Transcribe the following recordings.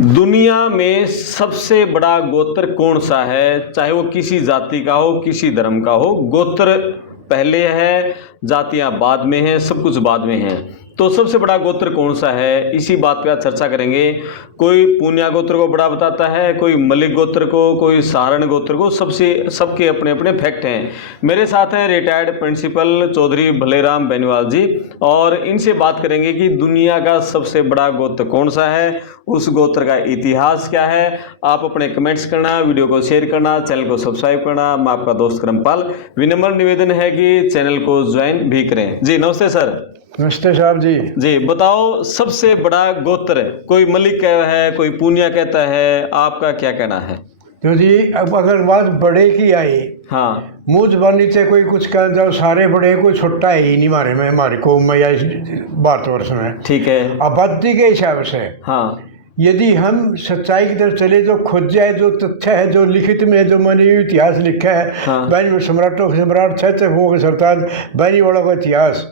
दुनिया में सबसे बड़ा गोत्र कौन सा है? चाहे वो किसी जाति का हो, किसी धर्म का हो, गोत्र पहले है, जातियां बाद में हैं, सब कुछ बाद में है। तो सबसे बड़ा गोत्र कौन सा है, इसी बात पे आज चर्चा करेंगे। कोई पूनिया गोत्र को बड़ा बताता है, कोई मलिक गोत्र को, कोई सहारण गोत्र को। सबके अपने अपने फैक्ट हैं। मेरे साथ हैं रिटायर्ड प्रिंसिपल चौधरी भलेराम बेनीवाल जी, और इनसे बात करेंगे कि दुनिया का सबसे बड़ा गोत्र कौन सा है, उस गोत्र का इतिहास क्या है। आप अपने कमेंट्स करना, वीडियो को शेयर करना, चैनल को सब्सक्राइब करना। मैं आपका दोस्त करमपाल, विनम्र निवेदन है कि चैनल को ज्वाइन भी करें। जी नमस्ते सर। नमस्ते साहब जी। जी बताओ, सबसे बड़ा गोत्र, कोई मलिक है, कोई पूनिया कहता है, आपका क्या कहना है? तो जी अब अगर बात बड़े की आई, हाँ, मुंह जबानी से कोई कुछ कह जाओ, सारे बड़े, कोई छोटा है ही नहीं हमारे में, हमारे कौम में या इस भारतवर्ष में। ठीक है। आबादी के हिसाब से हाँ, यदि हम सच्चाई की तरफ चले, जो खोज जाए, जो तथ्य है, जो लिखित में है, जो मैंने इतिहास लिखा है, हाँ। बैनी सम्राटों के सम्राट, छह चकमुओं के सरताज, बैनी वालों का इतिहास,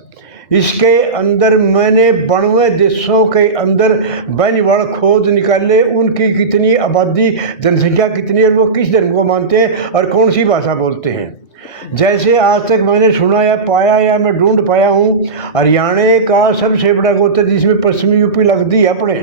इसके अंदर मैंने 92 देशों के अंदर बैनीवाल खोज निकाले, उनकी कितनी आबादी, जनसंख्या कितनी है, और वो किस धर्म को मानते हैं और कौन सी भाषा बोलते हैं। जैसे आज तक मैंने सुना या पाया या मैं ढूंढ पाया हूँ, हरियाणा का सबसे बड़ा गोत्र, जिसमें पश्चिमी यूपी लगती है अपने,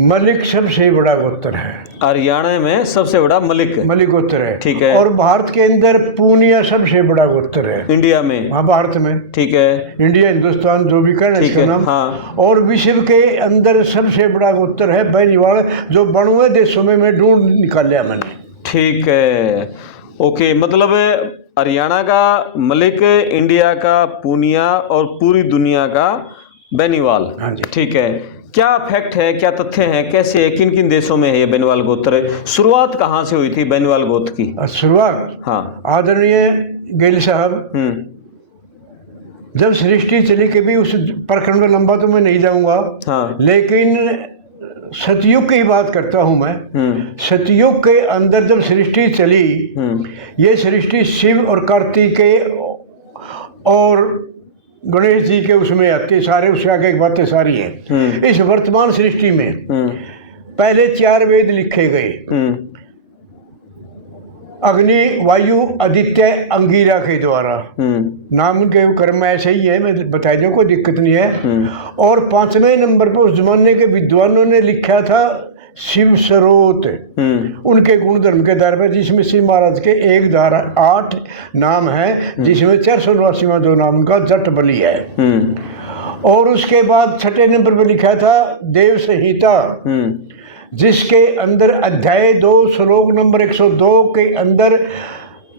मलिक सबसे बड़ा गोत्र है। हरियाणा में सबसे बड़ा मलिक गोत्र है। ठीक है। और भारत के अंदर पूनिया सबसे बड़ा गोत्र है, इंडिया में। हाँ, भारत में। ठीक है। इंडिया, हिंदुस्तान, जो भी कहना ठीक इसका है। नाम। हाँ। और विश्व के अंदर सबसे बड़ा गोत्र है बैनीवाल, जो 92 देशों में मैं ढूंढ निकाला मैंने। ठीक है, ओके। मतलब हरियाणा का मलिक, इंडिया का पूनिया, और पूरी दुनिया का बेनीवाल। हाँ जी। ठीक है। क्या फैक्ट है, क्या तथ्य है, कैसे है, किन किन देशों में है ये बेनीवाल गोत्र? शुरुआत कहाँ से हुई थी बेनीवाल गोत्र की? शुरुआत, हाँ, आदरणीय गिल साहब, जब सृष्टि चली, के भी उस प्रकरण में लंबा तो मैं नहीं जाऊंगा। हाँ। लेकिन सतयुग की बात करता हूं मैं। सतयुग के अंदर जब सृष्टि चली, ये सृष्टि शिव और कार्तिकेय और गणेश जी के उसमें आते, सारे उसके आगे की बातें सारी हैं। इस वर्तमान सृष्टि में पहले 4 वेद लिखे गए, अग्नि, वायु, आदित्य, अंगिरा के द्वारा। नाम उनके कर्म ऐसे ही है, मैं बता दूं, कोई दिक्कत नहीं है। और 5वें नंबर पर उस जमाने के विद्वानों ने लिखा था शिव स्रोत, उनके गुण धर्म के आधार पर, जिसमें शिव महाराज के 1,8 नाम है, जिसमें 489वां जो नाम उनका जट बलि है। और उसके बाद 6ठे नंबर पर लिखा था देव संहिता, जिसके अंदर अध्याय 2 श्लोक नंबर 102 के अंदर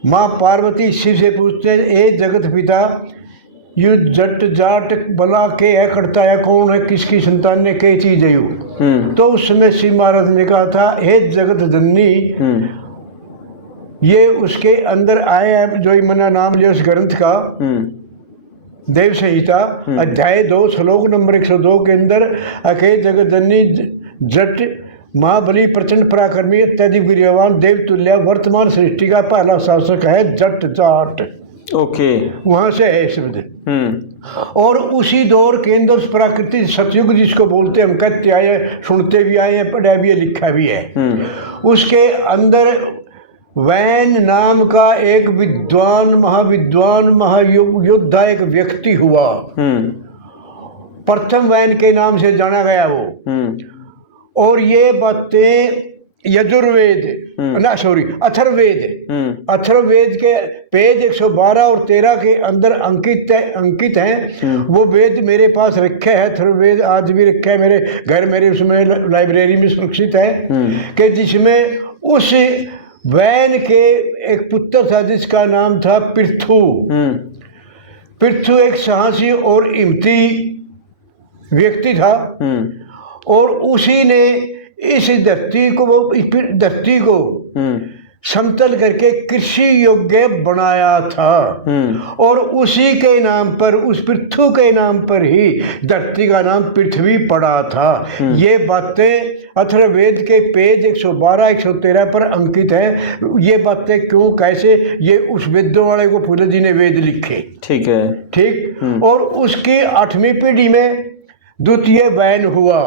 माँ पार्वती शिव से पूछते हैं, ए जगत पिता, यू जट जाट बला के है, करता है कौन है, किसकी संतान ने कई चीज है यू। तो उस समय शिव महाराज ने कहा था, हे जगत जननी, ये उसके अंदर आए हैं, जो मैंने नाम लिया उस ग्रंथ का, देव संहिता, अध्याय 2 श्लोक नंबर 102 के अंदर, अखे जगत जननी जट महाबली प्रचंड पराक्रमी अत्यधिक वीर्यवान देवतुल्य वर्तमान सृष्टि का पहला शासक है जट जाट। ओके, वहां से है शब्द। और उसी दौर के अंदर उस प्राकृतिक सतयुग जिसको बोलते हैं, हम कहते आए हैं, सुनते भी आए हैं, पढ़ा भी है, लिखा भी है। उसके अंदर वैन नाम का एक विद्वान, महाविद्वान, महायोद्धा एक व्यक्ति हुआ। प्रथम वैन के नाम से जाना गया वो। और ये बातें यजुर्वेद, अथर्ववेद के पेज 112 और 13 के अंदर अंकित हैं। वो वेद मेरे पास रखे है, अथर्ववेद आज भी रखे है मेरे घर, मेरे उसमें लाइब्रेरी में सुरक्षित है, कि जिसमें उस वैन के एक पुत्र था जिसका नाम था पृथु। पृथु एक साहसी और हिम्मती व्यक्ति था, और उसी ने इस धरती को समतल करके कृषि योग्य बनाया था। और उसी के नाम पर, उस पृथ्वी के नाम पर ही धरती का नाम पृथ्वी पड़ा था। ये बातें अथर्ववेद के पेज 112 113 पर अंकित है। ये बातें क्यों, कैसे, ये उस वेदों वाले को फूले जी ने वेद लिखे। ठीक है, ठीक। और उसकी 8वीं पीढ़ी में द्वितीय वैन हुआ।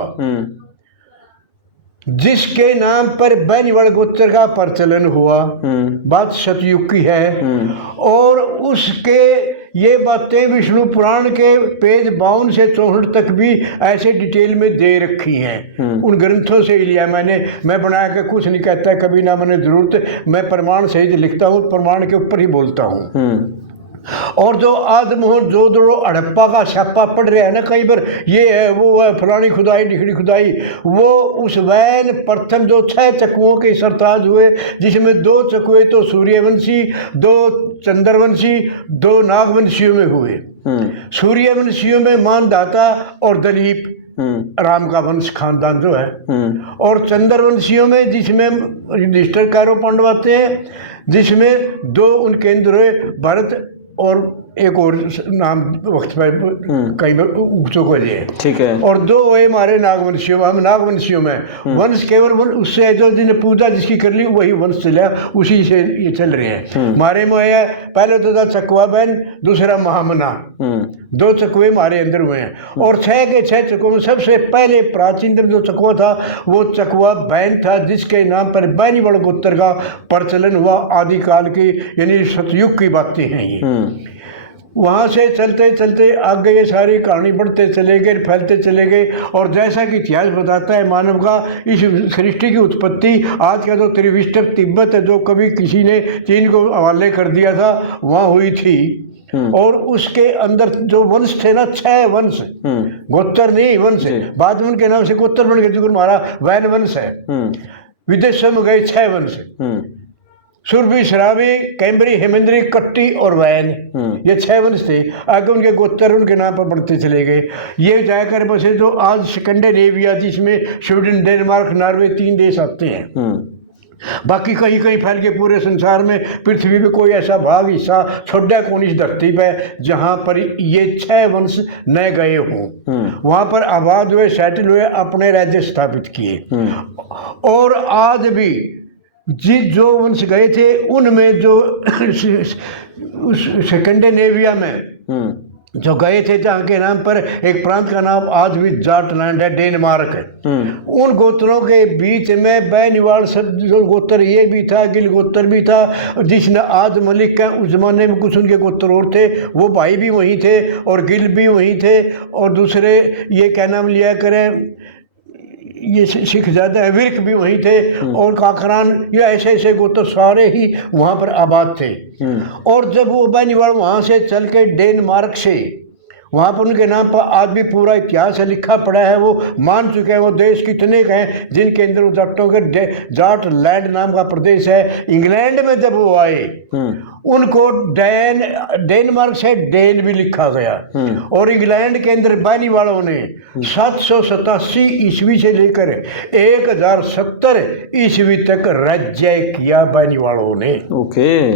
जिसके नाम पर बैनीवाल गोत्र का प्रचलन हुआ। बात सतयुग की है। और उसके ये बातें विष्णु पुराण के पेज 52 से 64 तक भी ऐसे डिटेल में दे रखी हैं। उन ग्रंथों से ही लिया मैंने, मैं बना के कुछ नहीं कहता कभी ना मैंने जरूरत, मैं प्रमाण सहित लिखता हूँ, प्रमाण के ऊपर ही बोलता हूँ। और जो आज मोहन जो हड़प्पा का छापा पड़ रहा है ना कई बार, ये है वो है फलानी खुदाई ढिकड़ी खुदाई, वो उस वैन प्रथम जो 6 चकुओं के सरताज हुए, जिसमें 2 चकुए तो सूर्यवंशी, 2 चंद्रवंशी, 2 नागवंशियों में हुए। सूर्यवंशियों में मानधाता और दलीप, राम का वंश खानदान जो है, और चंद्रवंशियों में जिसमें युधिष्ठिर कैरव पांडव आते हैं, जिसमें 2 उनके अंदर हुए भरत और एक और नाम वक्त पर कई उगचों को लिए, ठीक है, और 2 हुए हमारे नागवंशियों में। हम नागवंशियों में वंश केवल उससे जो जिन्हें पूजा जिसकी कर ली वही वंश चला, उसी से ये चल रहे हैं। हमारे में है पहले तो था चकवा बैन, दूसरा महामना, 2 चकवे हमारे अंदर हुए हैं। और 6 के 6 चकुओं में सबसे पहले प्राचीन जो चकवा था वो चकवा बैन था, जिसके नाम पर बैनीवाल गोत्र का प्रचलन हुआ आदिकाल की, यानी सतयुग की बातें हैं ये। वहाँ से चलते चलते आगे ये सारी कहानी बढ़ते चले गए, फैलते चले गए। और जैसा कि इतिहास बताता है मानव का इस सृष्टि की उत्पत्ति, आज का जो त्रिविष्टप तिब्बत है जो कभी किसी ने चीन को हवाले कर दिया था, वहाँ हुई थी। और उसके अंदर जो वंश थे ना, 6 वंश, गोत्र नहीं वंश, बाद में उनके नाम से गोत्र बन गए, जो हमारा वैन वंश है। विदेशों में गए 6 वंश, सुरभि, शराबी, कैम्बरी, हेमेंद्री, कट्टी और वैन, ये 6 वंश थे। आगे उनके गोत्र उनके नाम पर बढ़ते चले गए। ये जाकर बसे जो आज स्कैंडिनेविया, जिसमें स्वीडन, डेनमार्क, नॉर्वे 3 देश आते हैं। बाकी कहीं कहीं फैल के पूरे संसार में, पृथ्वी में कोई ऐसा भाग हिस्सा छोड़ा कौन इस धरती पे जहाँ पर ये 6 वंश न गए हों। वहाँ पर आबाद हुए, सेटल हुए, अपने राज्य स्थापित किए। और आज भी जो वंश गए थे उनमें जो स्कैंडिनेविया में जो गए थे, जहाँ के नाम पर एक प्रांत का नाम आज भी जाटलैंड है, डेनमार्क है, उन गोत्रों के बीच में बैनीवाल शब्द जो गोत्र ये भी था, गिल गोत्र भी था, जिसने आज मलिक है। उस जमाने में कुछ उनके गोत्र और थे, वो भाई भी वहीं थे और गिल भी वहीं थे। और दूसरे ये क्या नाम लिया करें, ये सिख ज़्यादा है, विर्क भी वहीं थे, और काकरान, ये ऐसे ऐसे गोत्र सारे ही वहाँ पर आबाद थे। और जब वो बैनीवाल वहाँ से चल के डेनमार्क से वहाँ पर उनके नाम पर आज भी पूरा इतिहास है, लिखा पड़ा है, वो मान चुके हैं। वो देश कितने के हैं जिनके अंदर वो जाटों के जाटलैंड नाम का प्रदेश है। इंग्लैंड में जब वो आए उनको डेनमार्क से डेन भी लिखा गया। और इंग्लैंड के अंदर बैनीवालों ने 787 ईस्वी से लेकर 1070 ईस्वी तक राज्य किया बैनीवालों ने। ओके,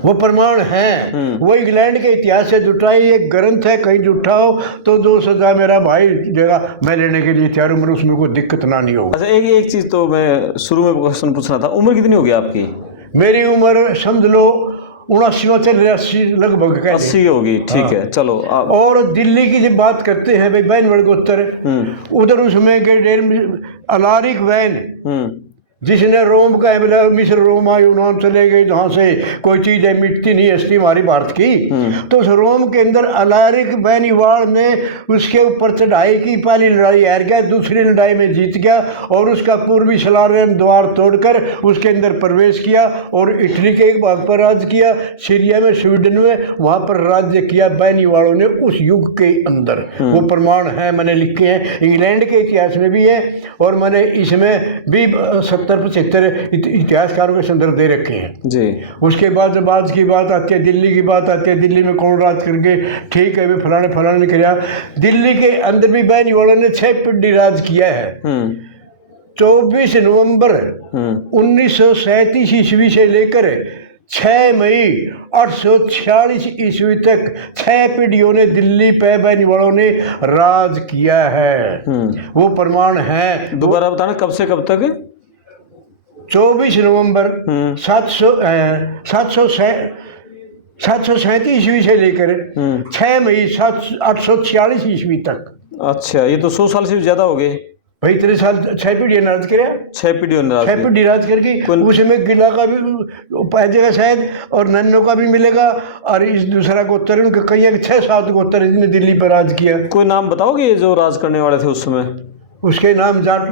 वो प्रमाण है, वो इंग्लैंड के इतिहास से जुटाई एक ग्रंथ है। कहीं जुटा हो तो 2 सजा मेरा भाई जगह मैं लेने के लिए तैयार हूँ, उसमें कोई दिक्कत ना नहीं हो। अच्छा, एक चीज़ तो मैं शुरू में क्वेश्चन पूछना था, उम्र कितनी होगी आपकी? मेरी उम्र समझ लो 79 चल 80 लगभग 80 होगी, ठीक है, चलो और दिल्ली की जब बात करते हैं भाई, बैनवाल गोत्र उधर उसमें के अलारिक वैन, जिसने रोम का है, मिस्र, रोमा, यूनान चले गए, जहाँ से कोई चीज़ है मिटती नहीं हस्ती हमारी भारत की। तो उस रोम के अंदर अलारिक बैनीवाल ने उसके ऊपर चढ़ाई की, पहली लड़ाई हार गया, दूसरी लड़ाई में जीत गया, और उसका पूर्वी सलारियन द्वार तोड़कर उसके अंदर प्रवेश किया और इटली के एक भाग पर राज किया, सीरिया में, स्वीडन में, वहाँ पर राज्य किया बैनीवालों ने उस युग के अंदर। वो प्रमाण है, मैंने लिखे हैं, इंग्लैंड के इतिहास में भी है, और मैंने इसमें भी 70-75 इतिहासकारों के संदर्भ दे रखे हैं जी। उसके बाद जब आज की बात आती है, दिल्ली की बात आती है, दिल्ली में कौन राज करके, ठीक है, वे फलाने ने किया। दिल्ली के अंदर भी बैनीवालों ने 6 पीढ़ी राज किया है। 24 नवंबर 1937 ईस्वी से लेकर 6 मई 846 ईस्वी तक 6 पीढ़ियों ने दिल्ली पे बैनीवालों ने राज किया है। वो प्रमाण है। दोबारा बताना, कब से कब तक? 24 नवंबर 737 ईस्वी से लेकर 6 मई 846 ईस्वी तक। अच्छा, ये तो 100 साल से भी ज़्यादा हो गए। भाई इतने साल 6 पीढ़ी नाराज करे, 6 पीढ़ियों ने 6 पीढ़ी राज करके उसमें गिला का भी पाएगा शायद, और नन्नो का भी मिलेगा, और इस दूसरा गोत्र उनके कई 6-7 गोत्र इसने दिल्ली पर राज किया। कोई नाम बताओगे ये जो राज करने वाले थे उस समय? उसके नाम जाट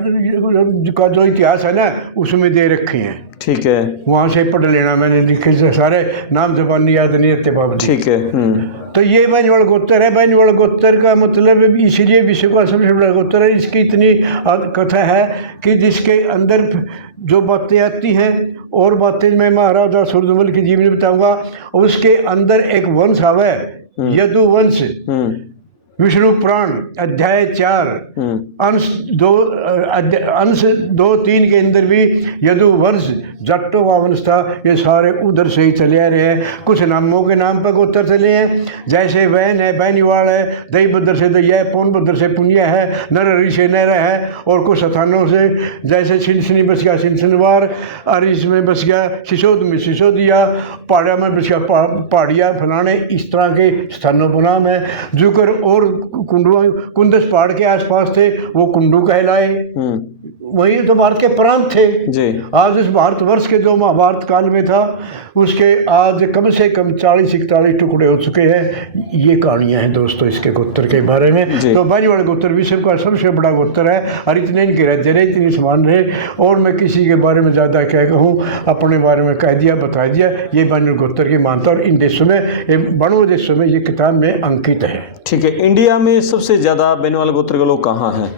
का जो इतिहास है ना उसमें दे रखे हैं। ठीक है, वहाँ से पढ़ लेना, मैंने लिखे से सारे नाम जबानी याद नहीं रहते बाबू। ठीक है। तो ये बैनवाल गोत्र है। बैनवाल गोत्र का मतलब इसलिए विश्व का सबसे बड़ा गोत्र है। इसकी इतनी कथा है कि जिसके अंदर जो बातें आती हैं और बातें मैं महाराजा सूरजमल की जीवनी बताऊंगा। उसके अंदर एक वंश आवे, यदु वंश, विष्णु पुराण अध्याय 4 अंश 2-3 के अंदर भी यदु वंश जट्टो का वंश था। ये सारे उधर से ही चले आ रहे हैं। कुछ नामों के नाम पर गोत्र चले हैं, जैसे वैन है, बैनीवाल है, दही भद्र से दैया है, पौन भद्र से पुनिया है, नरहरी से नहरा है, और कुछ स्थानों से जैसे सिनसनी बस गया सिनसनवार, अरिश में बस गया सिसोद में सिसोदिया, पहाड़िया में बस गया पहाड़िया, फलाने इस तरह के स्थानों पर नाम है। जुकर और कुंदस पहाड़ के आसपास थे, वो कुंडू कहलाए। वही तो भारत के प्रांत थे जी। आज उस भारतवर्ष के जो महाभारत काल में था उसके आज कम से कम 40-41 टुकड़े हो चुके हैं। ये कहानियां हैं दोस्तों इसके गोत्र के बारे में। तो बैनीवाल गोत्र विश्व का सबसे बड़ा गोत्र है, और इतने इनके राज्य रहे, इतनी समान रहे, और मैं किसी के बारे में ज़्यादा क्या कहूँ, अपने बारे में कह दिया, बता दिया। ये बैनीवाल गोत्र की मानता, और इन देशों में, बड़ों देशों में ये किताब में अंकित है। ठीक है। इंडिया में सबसे ज़्यादा बैनीवाल गोत्र के लोग कहाँ हैं?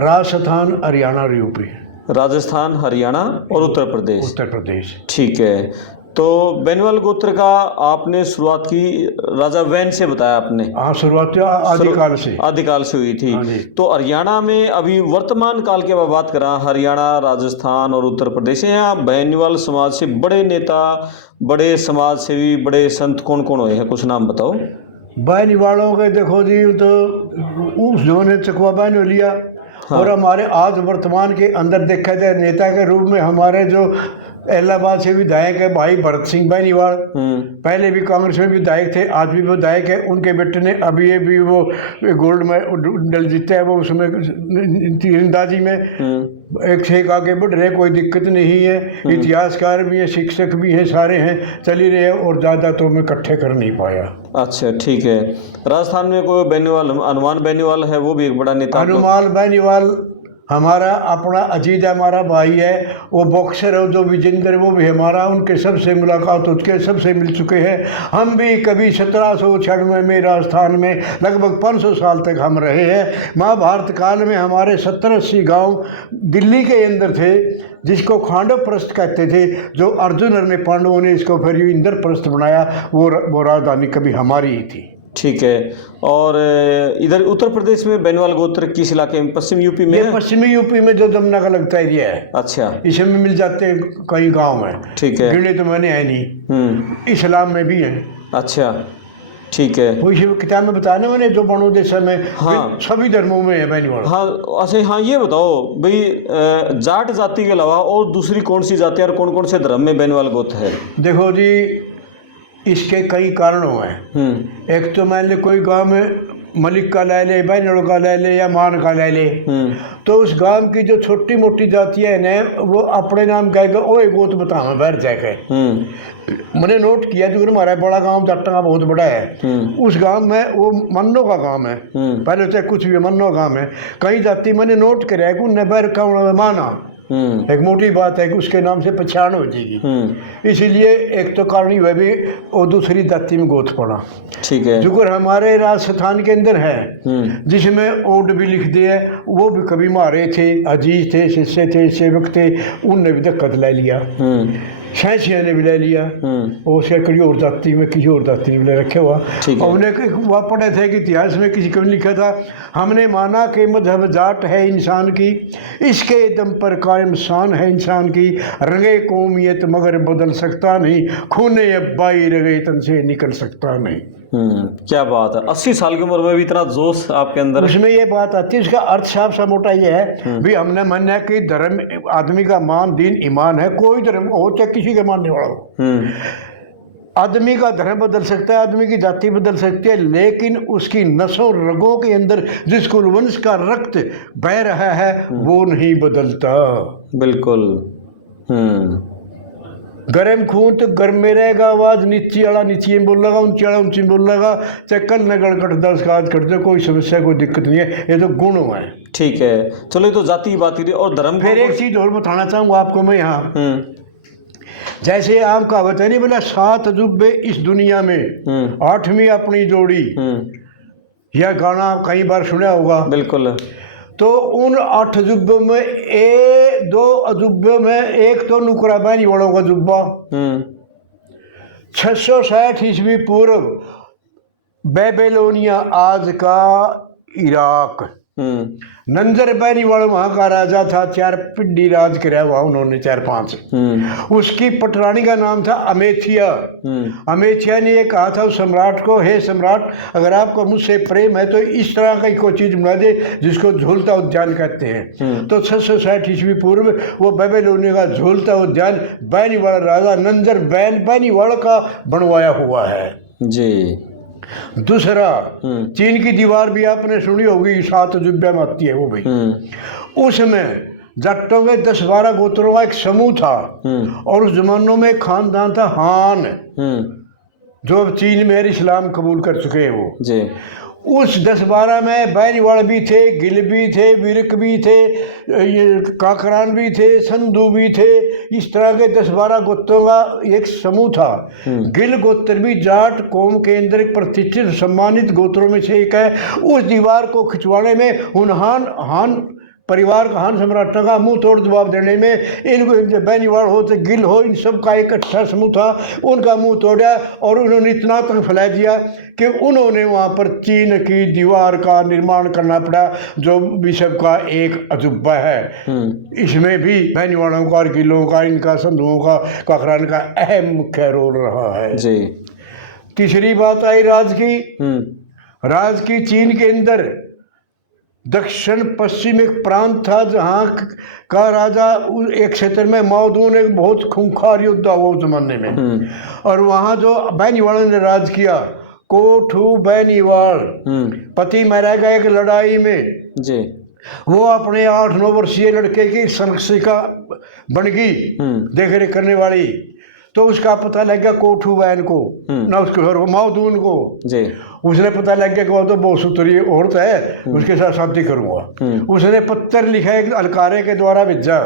राजस्थान, हरियाणा और यूपी। राजस्थान, हरियाणा और उत्तर प्रदेश। उत्तर प्रदेश। ठीक है। तो बैनीवाल गोत्र का आपने शुरुआत की राजा वैन से बताया आपने? हाँ, शुरुआत आदिकाल से, आदिकाल से हुई थी। तो हरियाणा में अभी वर्तमान काल के बात करा, हरियाणा, राजस्थान और उत्तर प्रदेश, यहाँ बैनीवाल समाज से बड़े नेता, बड़े समाज सेवी, बड़े संत कौन कौन हुए हैं? कुछ नाम बताओ। बैनीवालों के देखो जी, तो उस जोने चकवा बैन लिया। हाँ। और हमारे आज वर्तमान के अंदर देखा जाए नेता के रूप में हमारे जो इलाहाबाद से विधायक है भाई भरत सिंह बैनीवाल, पहले भी कांग्रेस में विधायक थे, आज भी विधायक है। उनके बेटे ने अभी भी वो गोल्ड मेडल जीता है, वो उसमें तीरंदाजी में एक से एक आगे बढ़ रहे, कोई दिक्कत नहीं है। इतिहासकार भी हैं, शिक्षक भी हैं, सारे हैं, चल ही रहे हैं, और ज़्यादा तो मैं इकट्ठे कर नहीं पाया। अच्छा, ठीक है। राजस्थान में कोई बैनीवाल, हनुमान बैनीवाल है, वो भी एक बड़ा नेता। हनुमान बैनीवाल हमारा अपना अजीज, हमारा भाई है। वो बॉक्सर है जो विजेंद्र, वो भी हमारा, उनके सबसे मुलाकात उसके सबसे मिल चुके हैं। हम भी कभी 1796 में राजस्थान में लगभग 500 साल तक हम रहे हैं। महाभारत काल में हमारे 70-80 गांव दिल्ली के अंदर थे, जिसको खांडव प्रस्थ कहते थे, जो अर्जुन ने, पांडवों ने इसको फिर इंद्रप्रस्थ बनाया। वो राजधानी कभी हमारी ही थी। ठीक है। और इधर उत्तर प्रदेश में बैनीवाल गोत्र किस इलाके में? पश्चिम यूपी में? पश्चिमी यूपी में जो जमुना का लगता एरिया है। अच्छा। इसमें मिल जाते हैं कई गांव हैं। ठीक है। गिने तो मैंने है नहीं। इस्लाम में भी है। अच्छा, ठीक है। वो इसी किताब में बताया ना मैंने, जो बनो देश में। हाँ, सभी धर्मों में है बैनीवाल। हाँ। अच्छा, हाँ, ये बताओ भाई, जाट जाति के अलावा और दूसरी कौन सी जाति और कौन कौन से धर्म में बैनीवाल गोत्र है? देखो जी, इसके कई कारणों हैं। एक तो मान ले कोई गांव में मलिक का ले ले, बैनड़ का ले ले, या मान का ले ले, तो उस गांव की जो छोटी मोटी जातियां हैं ना, वो अपने नाम कहेगा ओ एक गोत बताओ बैठ जाके। मैंने नोट किया जो हमारा बड़ा गांव जट्टा बहुत बड़ा है, उस गांव में वो मन्नो का गांव है। पहले तो कुछ भी मन्नो गांव है, कई जाति मैंने नोट कराया कि उन्हें बैर का माना, एक मोटी बात है कि उसके नाम से पहचान हो जाएगी। इसीलिए एक तो कारण वह भी, और दूसरी जाति में गोत पड़ा। ठीक है। जो हमारे राजस्थान के अंदर है, जिसमें ओड भी लिख दिए, वो भी कभी मारे थे, अजीज थे, शिष्य थे, सेवक थे, उनने भी दक्कत ले लिया। शहसिया ने भी ले लिया, और उसके कड़ी और जाति में किसी और जाति ने भी ले रखे हुआ। उन्हें वह पढ़े थे कि इतिहास में किसी को लिखा था, हमने माना कि मजहब जाट है इंसान की, इसके दम पर कायम शान है इंसान की, रंगे कौमियत मगर बदल सकता नहीं, खूने अब्बाई रगे तन से निकल सकता नहीं। क्या बात है, 80 साल की उम्र में भी इतना जोश आपके अंदर। उसमें ये बात आती है, उसका अर्थ साफ सा मोटा ये है भी, हमने माना कि धर्म आदमी का मान, दीन, ईमान है, कोई धर्म हो चाहे किसी के मानने वाला हो, आदमी का धर्म बदल सकता है, आदमी की जाति बदल सकती है, लेकिन उसकी नसों रगों के अंदर जिस कुलवंश का रक्त बह रहा है वो नहीं बदलता। बिल्कुल। गर्म खून तो गर्म में रहेगा, आवाज नीची वाला नीची में बोलेगा, ऊंची वाला ऊंची में बोलेगा, चाहे कल नगड़ कट दस काज कर दो, कोई समस्या कोई दिक्कत नहीं है, ये तो गुण है। ठीक है, चलो ये तो जाति की बात ही रही। और धर्म फिर एक चीज और बताना चाहूंगा आपको मैं यहाँ, जैसे आम कहावत है नहीं बोला, 7 अजूबे इस दुनिया में 8वीं अपनी जोड़ी, यह गाना कई बार सुना होगा। बिल्कुल। तो उन 8 अजूबों में 2 अजूबों में एक तो नुकराबानी वालों का जुब्बा, 660 ईस्वी पूर्व बेबीलोनिया आज का इराक, नंजर बैनी वाला वहाँ का राजा था, 4 पीढ़ी राज कराया वहाँ उन्होंने, 4-5। उसकी पटरानी का नाम था अमेथिया। अमेथिया ने ये कहा था उस सम्राट को, हे सम्राट, अगर आपको मुझसे प्रेम है तो इस तरह का कोई चीज बना दे जिसको झूलता उद्यान कहते हैं। तो 660 ईस्वी पूर्व वो बेबीलोनिया का झूलता उद्यान बैनी वाला राजा नंजर बैनी वाला का बनवाया हुआ है जी। दूसरा, चीन की दीवार भी आपने सुनी होगी, 7 अजूबे में आती है वो भी। उसमें जट्टों के 10-12 गोत्रों का एक समूह था, और उस जमानों में खानदान था हान, जो अब चीन में इस्लाम कबूल कर चुके हैं वो जी। उस 10-12 में बैनीवाल भी थे, गिल भी थे, विरक भी थे, ये काकरान भी थे, संधू भी थे। इस तरह के 10-12 गोत्रों का एक समूह था। गिल गोत्र भी जाट कौम के अंदर एक प्रतिष्ठित सम्मानित गोत्रों में से एक है। उस दीवार को खिंचवाने में उन हान परिवार का, हान सम्राट का मुंह तोड़ जवाब देने में इनको बैनीवाल हो तो गिल हो, इन सब का इकट्ठा समूह था, उनका मुंह तोड़ा और उन्होंने इतना तक फैला दिया कि उन्होंने वहाँ पर चीन की दीवार का निर्माण करना पड़ा, जो विश्व का एक अजूबा है। इसमें भी बैनीवालों का और गिलों का, इनका, संधुओं का, काकरान का अहम मुख्य रोल रहा है जी। तीसरी बात आई राज की चीन के अंदर दक्षिण पश्चिम एक प्रांत था जहाँ का राजा, एक क्षेत्र में मौदून एक बहुत खूंखार योद्धा हुआ उस जमाने में, और वहाँ जो बैनीवाल ने राज किया, कोठू बैनीवाल पति मारा गया एक लड़ाई में जी। वो अपने 8-9 वर्षीय लड़के की संरक्षिका बन गई, देख रेख करने वाली। तो उसका पता लग गया कोठू बैन को, ना उसके घर मौदून को जी। उसने पता लग गया कि वो तो बहुत सुतरी औरत है, उसके साथ शादी करूंगा। उसने पत्र लिखा एक अलकारे के द्वारा भेजा,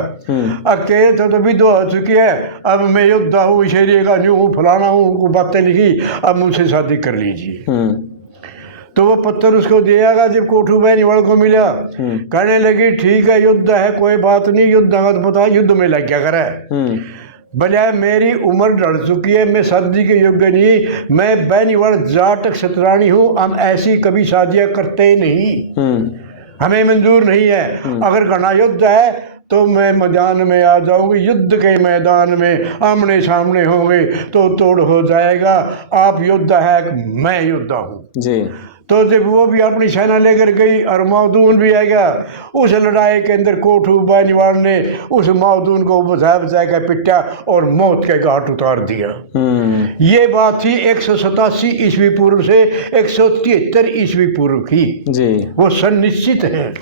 अकेले तो विधवा हो चुकी है, अब मैं योद्धा हूँ, इशेरिए का न्यू हूँ, फलाना हूँ, उनको बातें लिखी, अब मुझसे शादी कर लीजिए। तो वो पत्थर उसको दिया। जब कोठू बैनीवाल को मिला, कहने लगी ठीक है युद्ध है, कोई बात नहीं, युद्ध का तो पता है, युद्ध में लग गया करे। बजाय मेरी उम्र ढल चुकी है, मैं शादी के योग्य नहीं, मैं बैनीवाल जाट क्षत्राणी हूँ, हम ऐसी कभी शादियां करते ही नहीं, हमें मंजूर नहीं है। अगर घना युद्ध है तो मैं मैदान में आ जाऊंगी, युद्ध के मैदान में आमने सामने होंगे तो तोड़ हो जाएगा। आप योद्धा है, मैं योद्धा हूँ जी। तो जब वो भी अपनी सेना लेकर गई और मौदून भी आ गया, उस लड़ाई के अंदर कोठू बैनीवाल ने उस मौदून को बचा कर पिटा और मौत के घाट उतार दिया। ये बात थी 187 ईस्वी पूर्व से 173 ईस्वी पूर्व की जी। वो सन निश्चित है।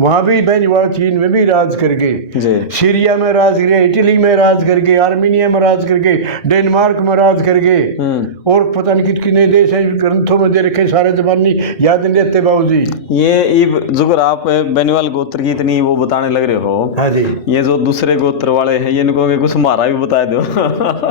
वहाँ भी बैनीवाल चीन में भी राज कर गए, सीरिया में राज कर गए, इटली में राज कर गए, आर्मीनिया में राज कर गए, डेनमार्क में राज कर गए, और पता नहीं कितने देश हैं, ग्रंथों में दे रखे, सारे जमानी याद नहीं रहते बाबूजी। ये जुगर आप बैनीवाल गोत्र की इतनी वो बताने लग रहे हो, हाँ जी, ये जो दूसरे गोत्र वाले हैं ये इनको कुछ हमारा भी बता दो।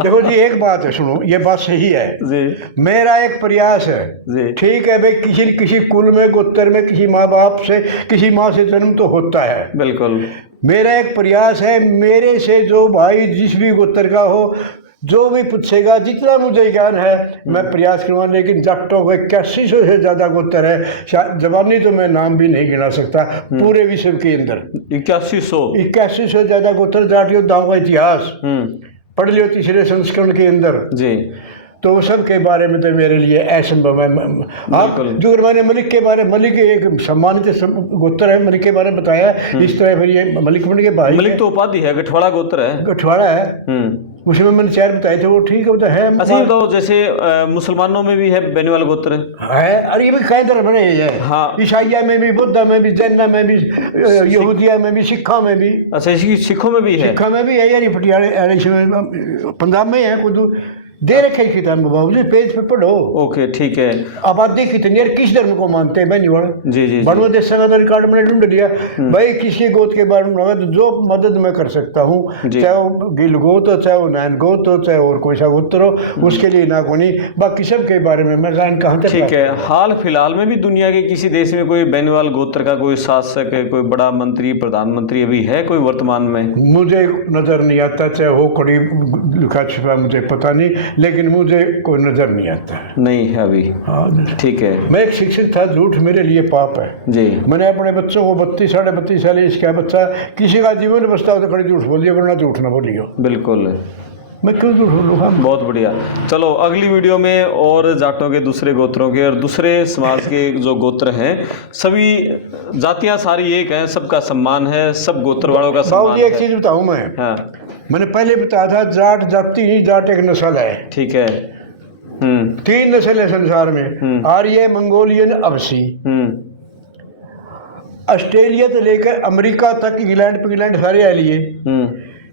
देखो जी एक बात है, सुनो, ये बात सही है जी। मेरा एक प्रयास है जी, ठीक है भाई, किसी कुल में, गोत्र में, किसी माँ बाप से, किसी माँ से जन्म तो होता है, बिल्कुल। मेरा एक प्रयास है, मेरे से जो भाई जिस भी गोत्र का हो, जो भी पूछेगा, जितना मुझे ज्ञान है मैं प्रयास करूँगा। लेकिन जाटों को 8100 से ज़्यादा गोत्र है, जबानी तो मैं नाम भी नहीं गिना सकता पूरे विश्व के अंदर। 8100 से ज़्यादा गोत्र जाट योद्धाओं का इतिहास पढ़ लियो तीसरे संस्करण के अंदर जी। तो सब के बारे में तो मेरे लिए असंभव है। आप जो मैंने मलिक के बारे, मलिक एक सम्मानित गोत्र है, मलिक के बारे में बताया, इस तरह फिर ये मलिक बन के भाई, मलिक तो उपाधि है, गठवाड़ा गोत्र है, गठवाड़ा है, उसमें मैंने 4 बताए थे, वो ठीक है, वो तो है। अच्छा ये बताओ, जैसे मुसलमानों में भी है बेनीवाल गोत्र? है, अरे ये भी कई तरह बने हैं। हाँ। ईसाइया में भी, बुद्धा में भी, जैन में भी, यहूदिया में भी, सिखा में भी। अच्छा इसकी सिखों में भी है? सिखा में भी है यार, ये पटियाले इसमें पंजाब में है खुद दे रखे किताब में बाबू जी, पेज पे पढ़ो। ओके ठीक है। आबादी कितनी है, किस धर्म को मानते हैं बेनीवाल? जी जी बांग्लादेश संघ रिकॉर्ड मैंने ढूंढ लिया भाई, किसी गोत के बारे में होगा तो जो मदद मैं कर सकता हूँ, चाहे वो गिल गोत हो, चाहे वो नैन गोत हो, चाहे और कोई सा गोत्र हो, उसके लिए ना कोई, बाकी सब के बारे में मैं गायन कहाँ तक। ठीक है। हाल फिलहाल में भी दुनिया के किसी देश में कोई बेनीवाल गोत्र का कोई शासक है, कोई बड़ा मंत्री, प्रधानमंत्री अभी है कोई वर्तमान में? मुझे नजर नहीं आता, चाहे हो कड़ी लिखा छिपा मुझे पता नहीं, लेकिन मुझे कोई नजर नहीं आता। नहीं है अभी? हाँ ठीक है। मैं एक शिक्षक था, झूठ मेरे लिए पाप है जी। मैंने अपने बच्चों को 32 साढ़े 32 साल इसका बच्चा किसी का जीवन बचता हो तो खड़ी झूठ बोलिए, वरना झूठ ना बोलियो। बिल्कुल, मैं क्यों झूठ बोलूँगा? बहुत बढ़िया। चलो अगली वीडियो में और जाटों के, दूसरे गोत्रों के और दूसरे समाज के जो गोत्र हैं, सभी जातियां सारी एक हैं, सबका सम्मान है, सब गोत्र वालों का सम्मान बाबू जी एक है। चीज बताऊं मैं, हाँ मैंने पहले बताया था, जाट जाति नहीं, जाट एक नस्ल है। ठीक है। 3 नस्ल है संसार में, आर्य, मंगोलियन, अबसी। ऑस्ट्रेलिया से लेकर अमेरिका तक, इंग्लैंड सारे आ लिए,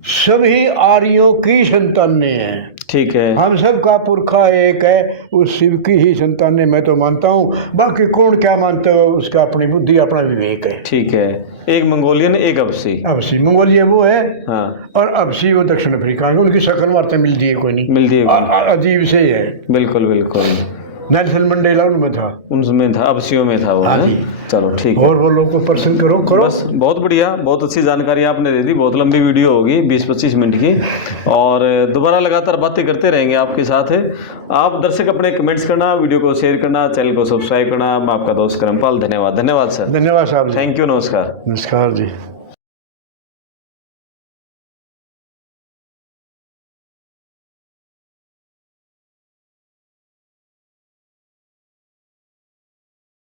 सभी आर्यों की संतानें हैं। ठीक है। हम सब का पुरखा एक है, उस शिव की ही संतानें मैं तो मानता हूँ, बाकी कौन क्या मानता है उसका अपनी बुद्धि, अपना विवेक है। ठीक है। एक मंगोलियन, एक अबसी। अबसी मंगोलिया वो है, हाँ। और अबसी वो दक्षिण अफ्रीका है। उनकी शक्ल वार्ता मिलती है कोई नहीं, मिलती है अजीब से ही है। बिल्कुल बिल्कुल। नेल्सन मंडेला उनमें था, उनमें था, अबसियों में था वो। हाँ है? जी। चलो ठीक है। और वो लोग को पसंद करो। बस बहुत बढ़िया, बहुत अच्छी जानकारी आपने दे दी। बहुत लंबी वीडियो होगी, 20-25 मिनट की, और दोबारा लगातार बातें करते रहेंगे आपके साथ है। आप दर्शक अपने कमेंट्स करना, वीडियो को शेयर करना, चैनल को सब्सक्राइब करना। मैं आपका दोस्त करमपाल, धन्यवाद। धन्यवाद सर। धन्यवाद साहब। Thank you. नमस्कार। नमस्कार जी।